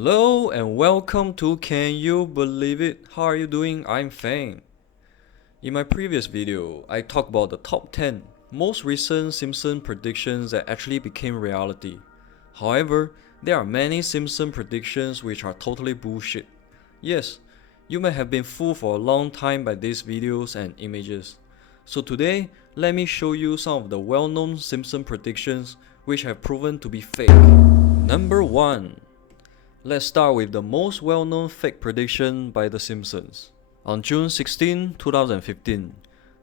Hello and welcome to Can You Believe It? How are you doing? I'm Fang. In my previous video, I talked about the top 10 most recent Simpson predictions that actually became reality. However, there are many Simpson predictions which are totally bullshit. Yes, you may have been fooled for a long time by these videos and images. So today, let me show you some of the well-known Simpson predictions which have proven to be fake. Number 1. Let's start with the most well-known fake prediction by The Simpsons. On June 16, 2015,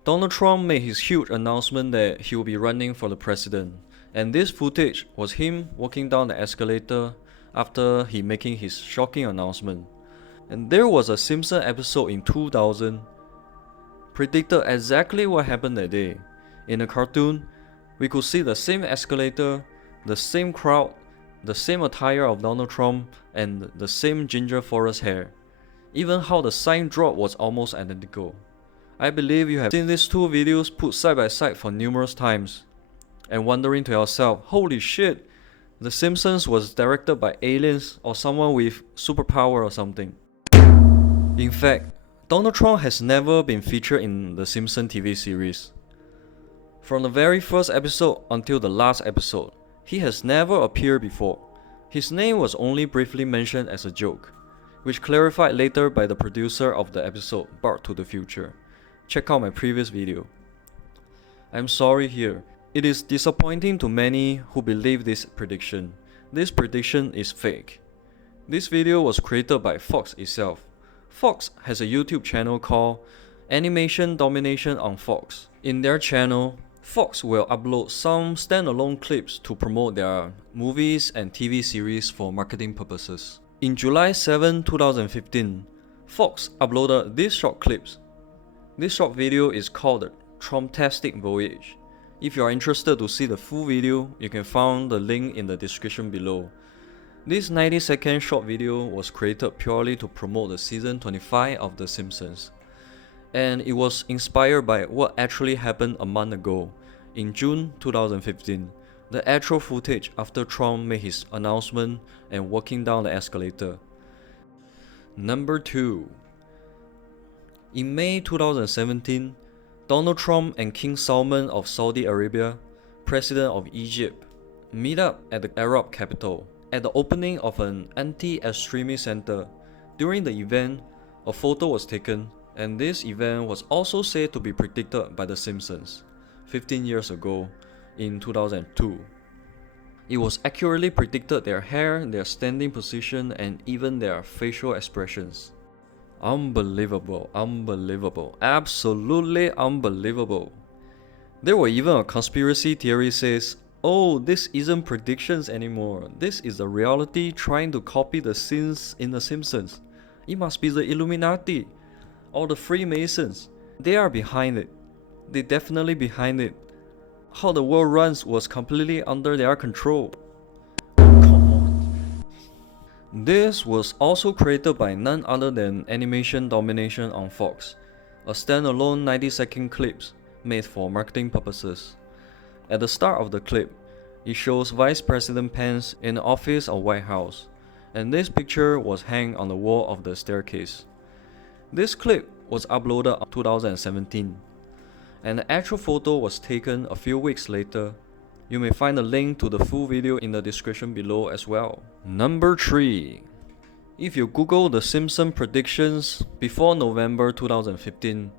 Donald Trump made his huge announcement that he will be running for the president, and this footage was him walking down the escalator after he making his shocking announcement. And there was a Simpson episode in 2000 predicted exactly what happened that day. In the cartoon, we could see the same escalator, the same crowd, the same attire of Donald Trump, and the same ginger forest hair. Even how the sign drop was almost identical. I believe you have seen these two videos put side by side for numerous times, and wondering to yourself, holy shit, The Simpsons was directed by aliens or someone with superpower or something. In fact, Donald Trump has never been featured in the Simpsons TV series. From the very first episode until the last episode, he has never appeared before. His name was only briefly mentioned as a joke, which clarified later by the producer of the episode, Bart to the Future. Check out my previous video. I'm sorry here. It is disappointing to many who believe this prediction. This prediction is fake. This video was created by Fox itself. Fox has a YouTube channel called Domination on Fox. In their channel, Fox will upload some standalone clips to promote their movies and TV series for marketing purposes. In July 7, 2015, Fox uploaded these short clips. This short video is called the Trumptastic Voyage. If you are interested to see the full video, you can find the link in the description below. This 90-second short video was created purely to promote the season 25 of The Simpsons. And it was inspired by what actually happened a month ago, in June 2015, the actual footage after Trump made his announcement and walking down the escalator. Number 2. In May 2017, Donald Trump and King Salman of Saudi Arabia, President of Egypt, meet up at the Arab capital at the opening of an anti-extremist center. During the event, a photo was taken, and this event was also said to be predicted by The Simpsons 15 years ago in 2002. It was accurately predicted their hair, their standing position, and even their facial expressions. Unbelievable, unbelievable, absolutely unbelievable. There were even a conspiracy theory says, oh, this isn't predictions anymore. This is a reality trying to copy the scenes in The Simpsons. It must be the Illuminati or the Freemasons. They are behind it. They're definitely behind it. How the world runs was completely under their control. Come on. This was also created by none other than Domination on Fox, a standalone 90-second clips made for marketing purposes. At the start of the clip, it shows Vice President Pence in the office of White House, and this picture was hanged on the wall of the staircase. This clip was uploaded in 2017, and the actual photo was taken a few weeks later. You may find a link to the full video in the description below as well. Number 3. If you Google The Simpsons predictions before November 2015,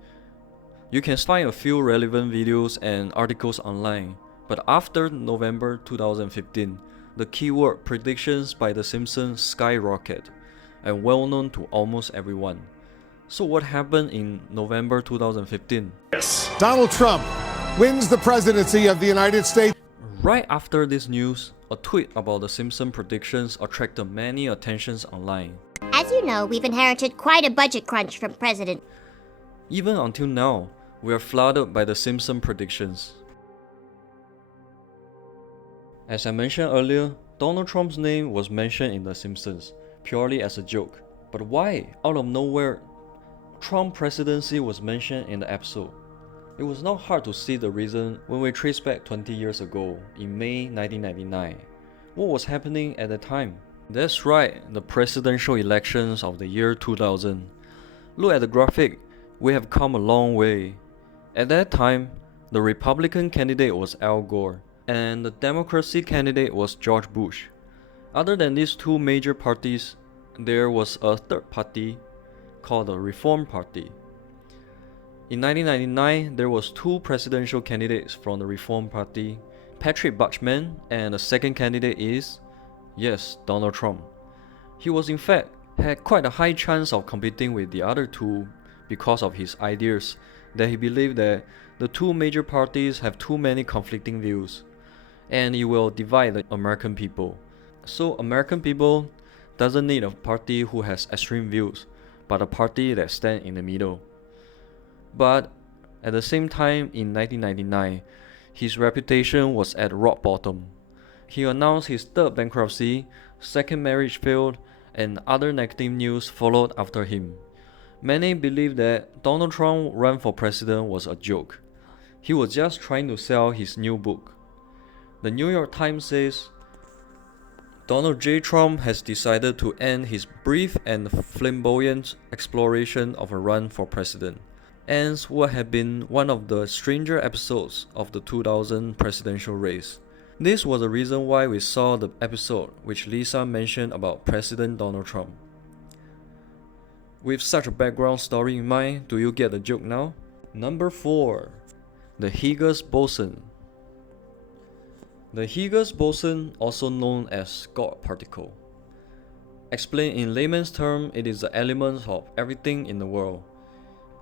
you can find a few relevant videos and articles online. But after November 2015, the keyword predictions by The Simpsons skyrocket and well known to almost everyone. So what happened in November 2015? Yes. Donald Trump wins the presidency of the United States. Right after this news, a tweet about the Simpson predictions attracted many attentions online. As you know, we've inherited quite a budget crunch from President. Even until now, we are flooded by the Simpson predictions. As I mentioned earlier, Donald Trump's name was mentioned in The Simpsons, purely as a joke. But why, out of nowhere, Trump's presidency was mentioned in the episode? It was not hard to see the reason when we trace back 20 years ago, in May 1999. What was happening at the time? That's right, the presidential elections of the year 2000. Look at the graphic, we have come a long way. At that time, the Republican candidate was Al Gore, and the Democracy candidate was George Bush. Other than these two major parties, there was a third party called the Reform Party. In 1999, there was two presidential candidates from the Reform Party, Patrick Buchanan, and the second candidate is, yes, Donald Trump. He was in fact had quite a high chance of competing with the other two because of his ideas that he believed that the two major parties have too many conflicting views and it will divide the American people. So American people doesn't need a party who has extreme views, but a party that stands in the middle. But at the same time, in 1999, his reputation was at rock bottom. He announced his third bankruptcy, second marriage failed, and other negative news followed after him. Many believe that Donald Trump run for president was a joke. He was just trying to sell his new book. The New York Times says, Donald J. Trump has decided to end his brief and flamboyant exploration of a run for president. Ends what had been one of the stranger episodes of the 2000 presidential race. This was the reason why we saw the episode which Lisa mentioned about President Donald Trump. With such a background story in mind, do you get the joke now? Number 4. The Higgs boson. The Higgs boson, also known as God particle. Explained in layman's terms, it is the element of everything in the world.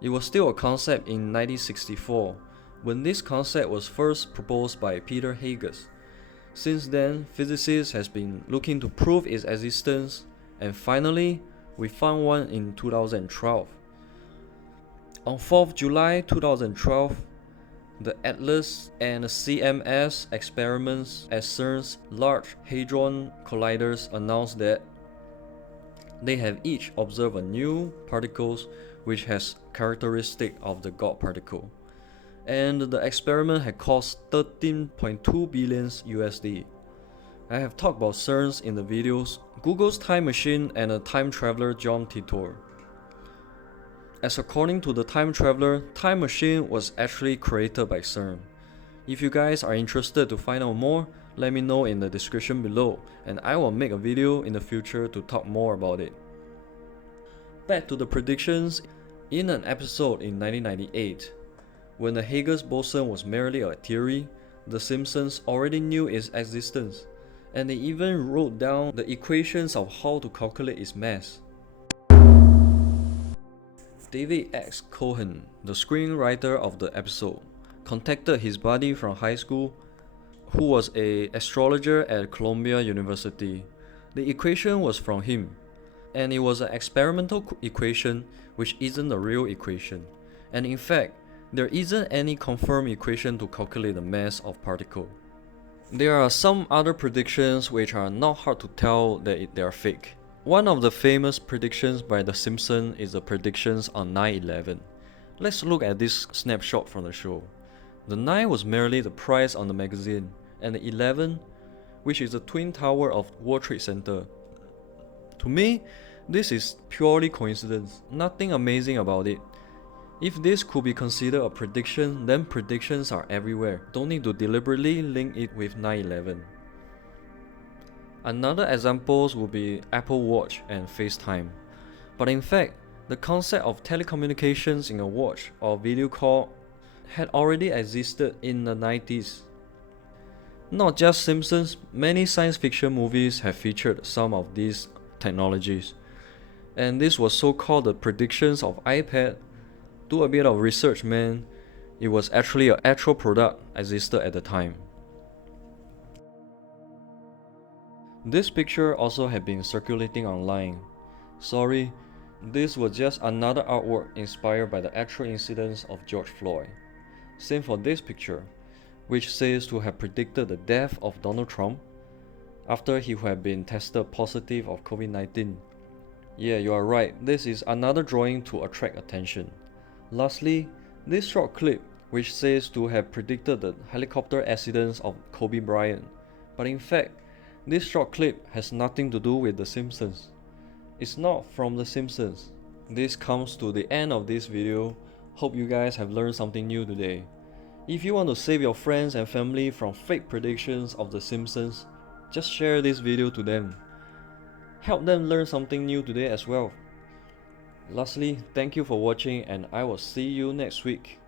It was still a concept in 1964, when this concept was first proposed by Peter Higgs. Since then, physicists have been looking to prove its existence, and finally, we found one in 2012. On 4th July 2012, the ATLAS and CMS experiments at CERN's Large Hadron Colliders announced that they have each observed a new particles which has characteristic of the God particle, and the experiment had cost 13.2 billion USD. I have talked about CERNs in the videos Google's Time Machine and a Time Traveler John Titor. As according to the Time Traveler, Time Machine was actually created by CERN. If you guys are interested to find out more, let me know in the description below, and I will make a video in the future to talk more about it. Back to the predictions. In an episode in 1998, when the Higgs boson was merely a theory, the Simpsons already knew its existence, and they even wrote down the equations of how to calculate its mass. David X. Cohen, the screenwriter of the episode, contacted his buddy from high school, who was an astrologer at Colombia University. The equation was from him, and it was an experimental equation which isn't a real equation, and in fact, there isn't any confirmed equation to calculate the mass of particle. There are some other predictions which are not hard to tell that they are fake. One of the famous predictions by the Simpsons is the predictions on 9/11. Let's look at this snapshot from the show. The 9 was merely the price on the magazine, and the 11, which is the twin tower of World Trade Center. To me, this is purely coincidence, nothing amazing about it. If this could be considered a prediction, then predictions are everywhere. Don't need to deliberately link it with 9/11. Another examples would be Apple Watch and FaceTime. But in fact, the concept of telecommunications in a watch or video call had already existed in the 90s. Not just Simpsons, many science fiction movies have featured some of these technologies. And this was so-called the predictions of iPad. Do a bit of research, man. It was actually an actual product existed at the time. This picture also had been circulating online. Sorry, this was just another artwork inspired by the actual incidents of George Floyd. Same for this picture, which says to have predicted the death of Donald Trump after he had been tested positive of COVID-19. Yeah, you are right, this is another drawing to attract attention. Lastly, this short clip which says to have predicted the helicopter accidents of Kobe Bryant, but in fact, This short clip has nothing to do with The Simpsons. It's not from The Simpsons. This comes to the end of this video. Hope you guys have learned something new today. If you want to save your friends and family from fake predictions of The Simpsons, just share this video to them. Help them learn something new today as well. Lastly, thank you for watching and I will see you next week.